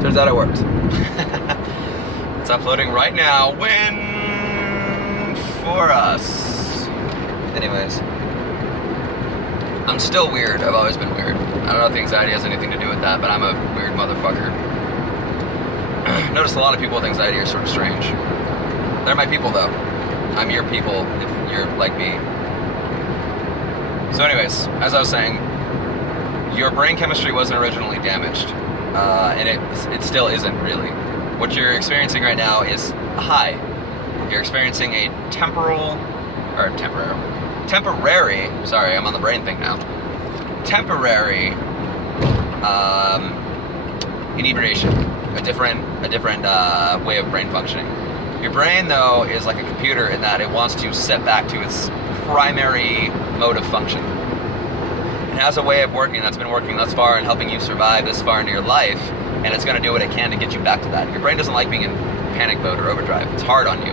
Turns out it worked. It's uploading right now. Win for us. Anyways, I'm still weird. I've always been weird. I don't know if the anxiety has anything to do with that, but I'm a weird motherfucker. Notice a lot of people with anxiety are sort of strange. They're my people, though. I'm your people if you're like me. So anyways, as I was saying, your brain chemistry wasn't originally damaged, and it still isn't really. What you're experiencing right now is a high. You're experiencing a temporary, sorry, I'm on the brain thing now, temporary inebriation, a different way of brain functioning. Your brain, though, is like a computer in that it wants to set back to its primary mode of function. It has a way of working that's been working thus far and helping you survive this far into your life, and it's going to do what it can to get you back to that. Your brain doesn't like being in panic mode or overdrive. It's hard on you.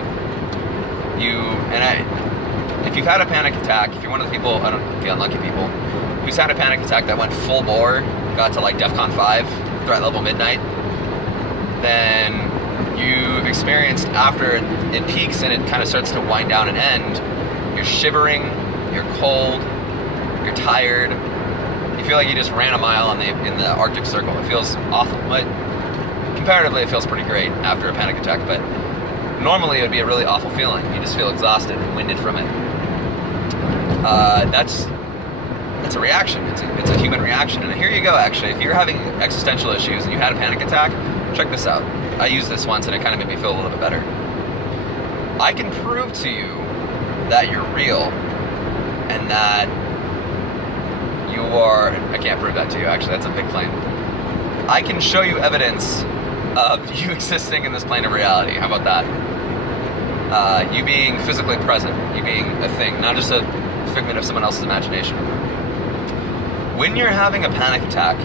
If you've had a panic attack, if you're one of the people, the unlucky people, who's had a panic attack that went full bore, got to like DEFCON 5, threat level midnight, then you've experienced, after it peaks and it kind of starts to wind down and end, you're shivering, you're cold, you're tired, you feel like you just ran a mile in the Arctic Circle. It feels awful, but comparatively it feels pretty great after a panic attack, but normally it would be a really awful feeling. You just feel exhausted and winded from it. That's a reaction. It's a human reaction. And here you go, actually. If you're having existential issues and you had a panic attack, check this out. I used this once and it kind of made me feel a little bit better. I can prove to you that you're real and that you are... I can't prove that to you, actually. That's a big claim. I can show you evidence of you existing in this plane of reality. How about that? You being physically present, you being a thing, not just a figment of someone else's imagination. When you're having a panic attack,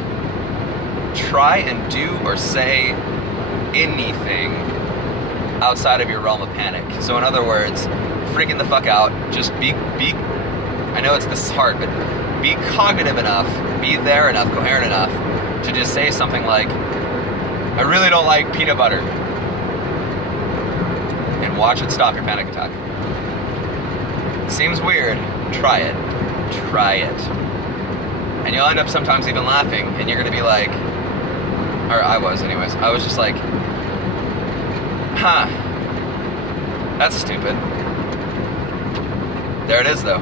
try and do or say anything outside of your realm of panic. So in other words, freaking the fuck out, just be I know this is hard, but be cognitive enough, be there enough, coherent enough to just say something like, I really don't like peanut butter. And watch it stop your panic attack. Seems weird. Try it. Try it. And you'll end up sometimes even laughing, and you're going to be like, or I was anyways, I was just like, huh, that's stupid. There it is, though.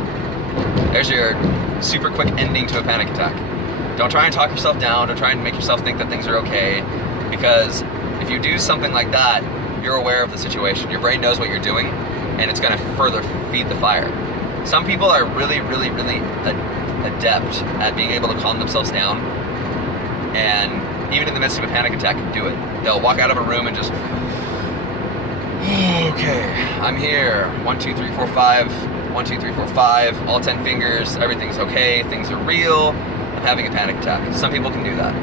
There's your super quick ending to a panic attack. Don't try and talk yourself down. Don't try and make yourself think that things are okay. Because if you do something like that, you're aware of the situation. Your brain knows what you're doing, and it's going to further feed the fire. Some people are really, really, really adept at being able to calm themselves down, and even in the midst of a panic attack, can do it. They'll walk out of a room and just, okay, I'm here. 1, 2, 3, 4, 5. 1, 2, 3, 4, 5. All 10 fingers. Everything's okay. Things are real. I'm having a panic attack. Some people can do that.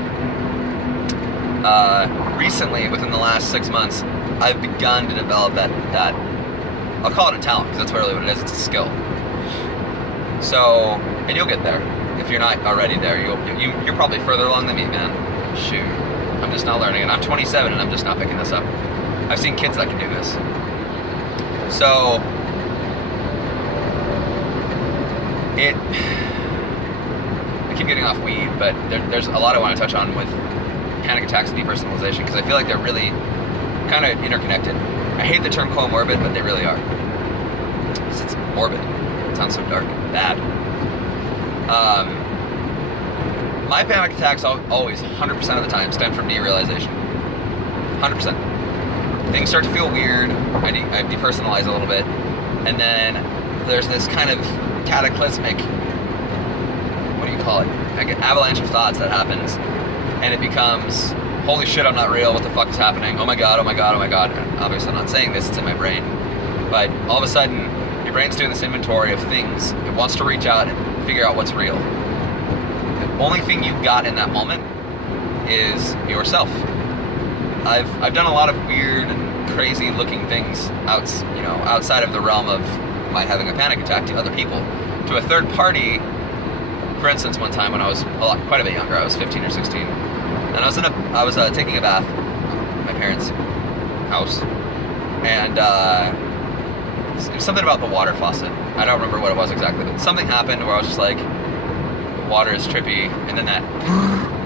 Recently, within the last 6 months, I've begun to develop that I'll call it a talent, because that's really what it is. It's a skill. So, and you'll get there. If you're not already there, you're probably further along than me, man. Shoot. I'm just not learning it. I'm 27 and I'm just not picking this up. I've seen kids that can do this. So, I keep getting off weed, but there's a lot I want to touch on with panic attacks and depersonalization, because I feel like they're really kind of interconnected. I hate the term comorbid, but they really are. It's morbid. It sounds so dark and bad. My panic attacks always, 100% of the time, stem from derealization. 100%. Things start to feel weird. I depersonalize a little bit. And then there's this kind of cataclysmic, what do you call it? Like an avalanche of thoughts that happens. And it becomes, holy shit, I'm not real. What the fuck is happening? Oh my god, oh my god, oh my god. And obviously I'm not saying this, it's in my brain. But all of a sudden, your brain's doing this inventory of things. It wants to reach out and figure out what's real. The only thing you've got in that moment is yourself. I've done a lot of weird and crazy looking things outside of the realm of my having a panic attack to other people. To a third party, for instance, one time when I was quite a bit younger, I was 15 or 16, and I was taking a bath, parents' house, and it was something about the water faucet. I don't remember what it was exactly, but something happened where I was just like, water is trippy, and then that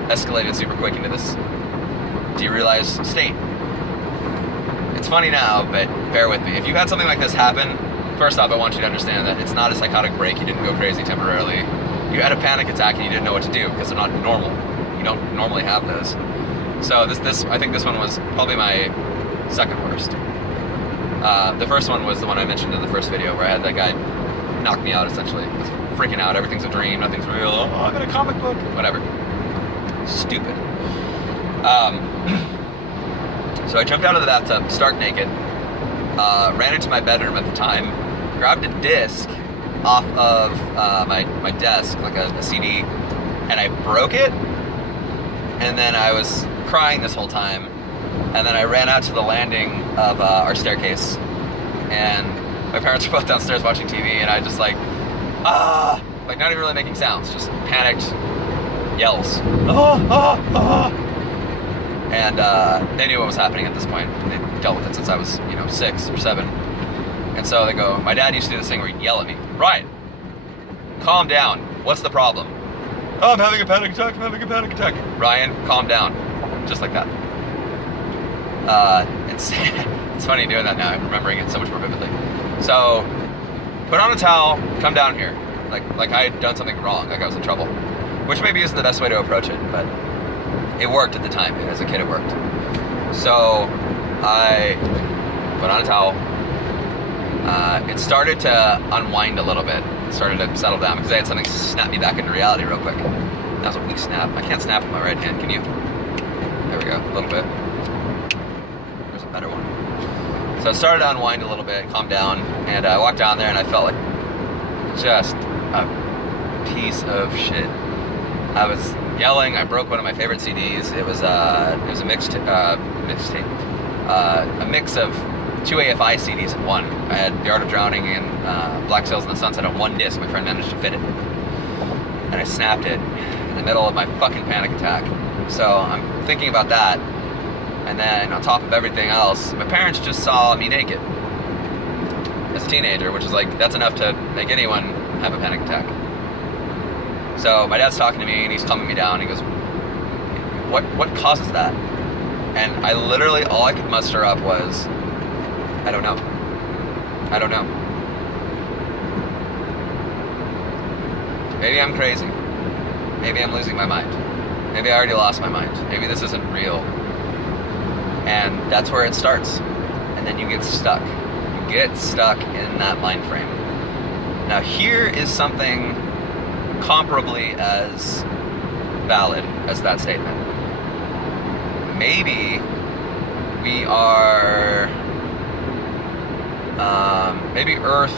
escalated super quick into this derealized state. It's funny now, but bear with me. If you had something like this happen, first off, I want you to understand that it's not a psychotic break. You didn't go crazy temporarily. You had a panic attack and you didn't know what to do because they're not normal. You don't normally have those. So this I think this one was probably my second worst. The first one was the one I mentioned in the first video where I had that guy knock me out essentially. I was freaking out. Everything's a dream. Nothing's real. Oh, I'm in a comic book. Whatever. Stupid. So I jumped out of the bathtub, stark naked, ran into my bedroom at the time, grabbed a disc off of my desk, like a CD, and I broke it, and then I was crying this whole time, and then I ran out to the landing of our staircase, and my parents were both downstairs watching TV, and I just like not even really making sounds, just panicked yells, and they knew what was happening at this point. They dealt with it since I was, 6 or 7. And so they go, my dad used to do this thing where he'd yell at me, Ryan, calm down. What's the problem? Oh, I'm having a panic attack. Ryan, calm down. Just like that. It's funny doing that now. I'm remembering it so much more vividly. So, put on a towel, come down here. Like I had done something wrong, like I was in trouble. Which maybe isn't the best way to approach it, but it worked at the time. As a kid, it worked. So, I put on a towel. It started to unwind a little bit. It started to settle down because I had something snap me back into reality real quick. That was a weak snap. I can't snap with my right hand, can you? There we go, a little bit. There's a better one. So it started to unwind a little bit, calm down, and I walked down there and I felt like just a piece of shit. I was yelling. I broke one of my favorite CDs. It was a mixtape, a mix of 2 AFI CDs in one. I had The Art of Drowning and Black Sails in the Sunset on one disc. My friend managed to fit it, and I snapped it in the middle of my fucking panic attack. So I'm thinking about that, and then on top of everything else, my parents just saw me naked as a teenager, which is like, that's enough to make anyone have a panic attack. So my dad's talking to me and he's calming me down. He goes, what causes that? And I literally, all I could muster up was, I don't know. Maybe I'm crazy. Maybe I'm losing my mind. Maybe I already lost my mind. Maybe this isn't real. And that's where it starts. And then you get stuck. You get stuck in that mind frame. Now here is something comparably as valid as that statement. Maybe we are, maybe Earth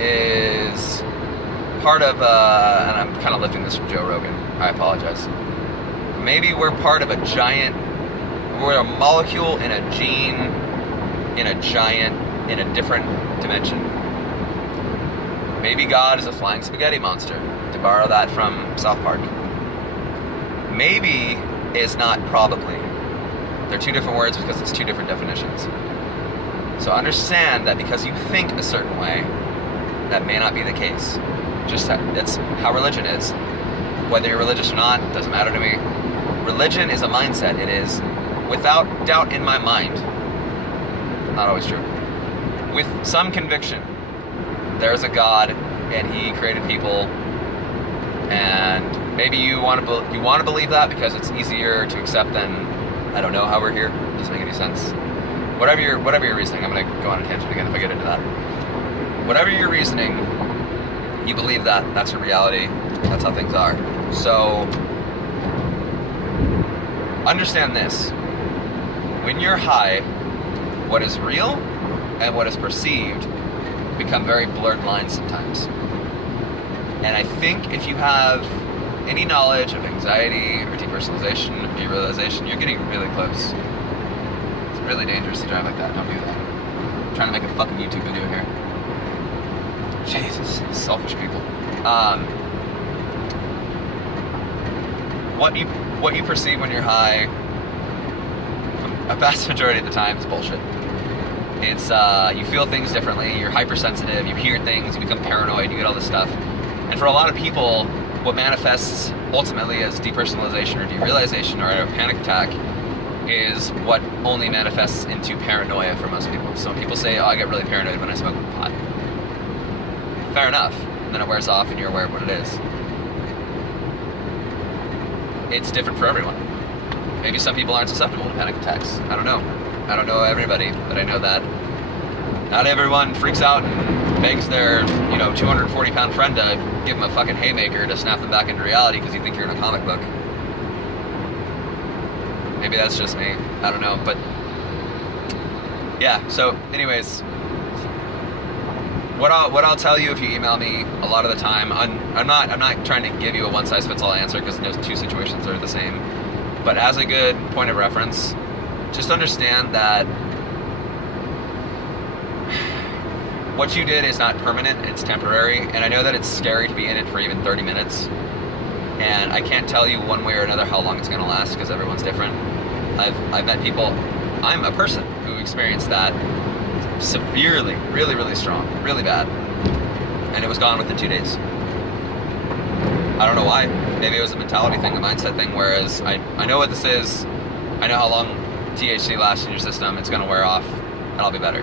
is part of, and I'm kind of lifting this from Joe Rogan, I apologize. Maybe we're part of a giant, we're a molecule in a gene, in a giant, in a different dimension. Maybe God is a flying spaghetti monster, to borrow that from South Park. Maybe is not probably. They're two different words because it's two different definitions. So understand that because you think a certain way, that may not be the case. Just that's how religion is. Whether you're religious or not, doesn't matter to me. Religion is a mindset. It is, without doubt in my mind, not always true, with some conviction, there's a God and he created people, and maybe you want to believe that because it's easier to accept than, I don't know how we're here. It doesn't make any sense. Whatever your reasoning, I'm going to go on a tangent again if I get into that. Whatever your reasoning, you believe that. That's your reality. That's how things are. So, understand this. When you're high, what is real and what is perceived become very blurred lines sometimes. And I think if you have any knowledge of anxiety or depersonalization or derealization, you're getting really close. It's really dangerous to drive like that. Don't do that. I'm trying to make a fucking YouTube video here. Jesus, selfish people. What you perceive when you're high a vast majority of the time is bullshit. It's, you feel things differently, you're hypersensitive, you hear things, you become paranoid, you get all this stuff. And for a lot of people, what manifests ultimately as depersonalization or derealization or a panic attack is what only manifests into paranoia for most people. Some people say, oh, I get really paranoid when I smoke pot. Fair enough. And then it wears off and you're aware of what it is. It's different for everyone. Maybe some people aren't susceptible to panic attacks. I don't know. I don't know everybody, but I know that not everyone freaks out and begs their, 240-pound friend to give them a fucking haymaker to snap them back into reality because you think you're in a comic book. Maybe that's just me. I don't know, but yeah. So, anyways, what I'll tell you if you email me a lot of the time, I'm not trying to give you a one-size-fits-all answer because no two situations are the same. But as a good point of reference, just understand that what you did is not permanent, it's temporary, and I know that it's scary to be in it for even 30 minutes, and I can't tell you one way or another how long it's going to last because everyone's different. I've met people, I'm a person who experienced that severely, really, really strong, really bad, and it was gone within 2 days. I don't know why. Maybe it was a mentality thing, a mindset thing, whereas I know what this is, I know how long THC lasts in your system, it's going to wear off, and I'll be better.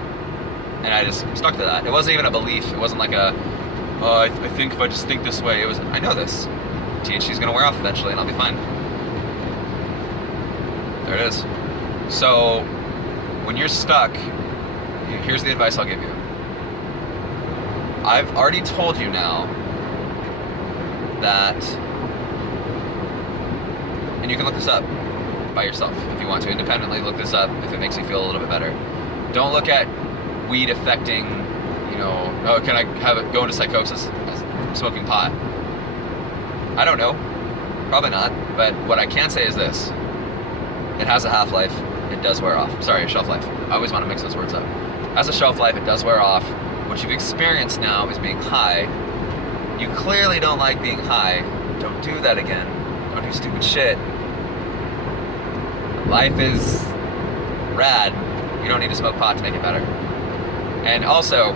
And I just stuck to that. It wasn't even a belief. It wasn't like I think if I just think this way. It was, I know this. THC is going to wear off eventually, and I'll be fine. There it is. So, when you're stuck, here's the advice I'll give you. I've already told you now that, and you can look this up by yourself if you want to independently look this up if it makes you feel a little bit better. Don't look at weed affecting, oh, can I have it go into psychosis smoking pot? I don't know. Probably not. But what I can say is this. It has a half-life. It does wear off. Sorry, a shelf life. I always want to mix those words up. It has a shelf life. It does wear off. What you've experienced now is being high. You clearly don't like being high. Don't do that again. Don't do stupid shit. Life is rad. You don't need to smoke pot to make it better. And also,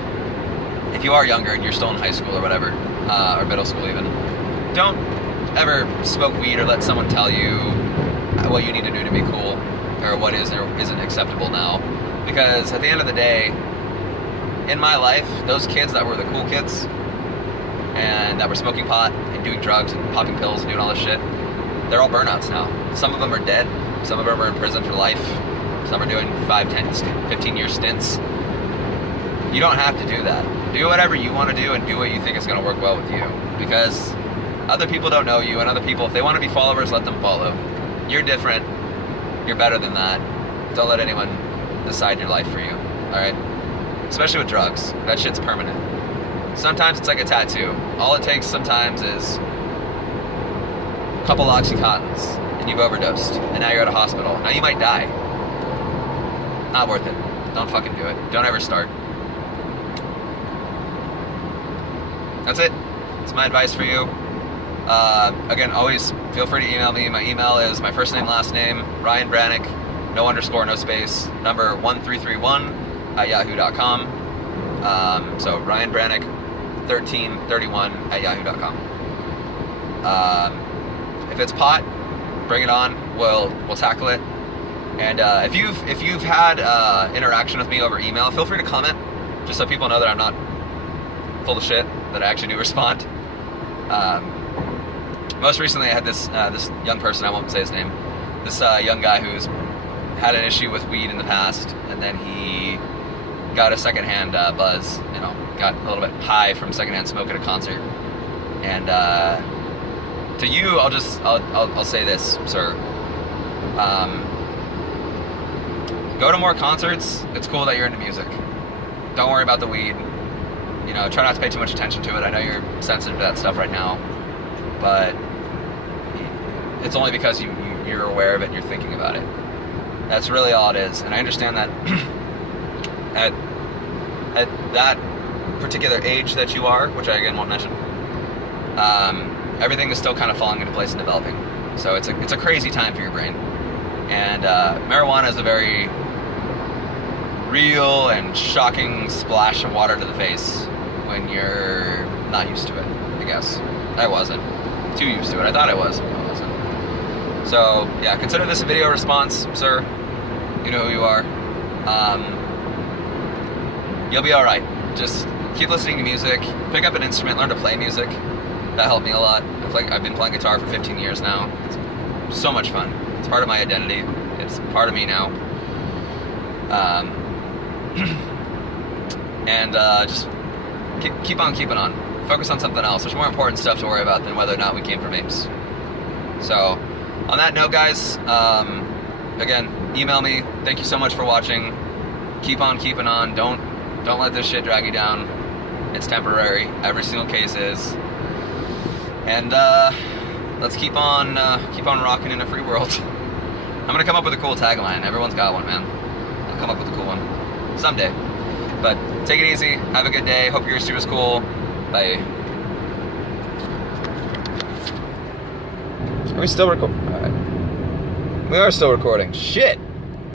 if you are younger and you're still in high school or whatever, or middle school even, don't ever smoke weed or let someone tell you what you need to do to be cool or what is or isn't acceptable now. Because at the end of the day, in my life, those kids that were the cool kids and that were smoking pot and doing drugs and popping pills and doing all this shit, they're all burnouts now. Some of them are dead. Some of them are in prison for life. Some are doing 5, 10, 15-year stints. You don't have to do that. Do whatever you want to do and do what you think is going to work well with you. Because other people don't know you, and other people, if they want to be followers, let them follow. You're different. You're better than that. Don't let anyone decide your life for you. Alright? Especially with drugs. That shit's permanent. Sometimes it's like a tattoo. All it takes sometimes is a couple Oxycontins, and you've overdosed. And now you're at a hospital. Now you might die. Not worth it. Don't fucking do it. Don't ever start. That's it. It's my advice for you. Again, always feel free to email me. My email is my first name, last name, Ryan Brannick, no underscore, no space, number 1331@yahoo.com. So Ryan Brannick, 1331@yahoo.com. If it's pot, bring it on. We'll tackle it. And if you've had interaction with me over email, feel free to comment, just so people know that I'm not full of shit, that I actually do respond. Most recently, I had this young person, I won't say his name, this young guy who's had an issue with weed in the past, and then he got a secondhand buzz, got a little bit high from secondhand smoke at a concert. And to you, I'll say this, sir. Go to more concerts. It's cool that you're into music. Don't worry about the weed. Try not to pay too much attention to it. I know you're sensitive to that stuff right now, but it's only because you're aware of it and you're thinking about it. That's really all it is. And I understand that at that particular age that you are, which I again won't mention, everything is still kind of falling into place and developing. So it's a crazy time for your brain. And marijuana is a very real and shocking splash of water to the face when you're not used to it, I guess. I wasn't too used to it. I thought I was, but I wasn't. So, yeah, consider this a video response, sir. You know who you are. You'll be alright. Just keep listening to music, pick up an instrument, learn to play music. That helped me a lot. I've been playing guitar for 15 years now. It's so much fun. It's part of my identity. It's part of me now. And just keep on keeping on. Focus on something else. There's more important stuff to worry about than whether or not we came from apes. So, on that note, guys, again, email me. Thank you so much for watching. Keep on keeping on. Don't let this shit drag you down. It's temporary. Every single case is. And let's keep on rocking in a free world. I'm gonna come up with a cool tagline. Everyone's got one, man. I'll come up with a cool one someday. But take it easy. Have a good day. Hope your Easter was cool. Bye. Are we still recording? All right. We are still recording. Shit.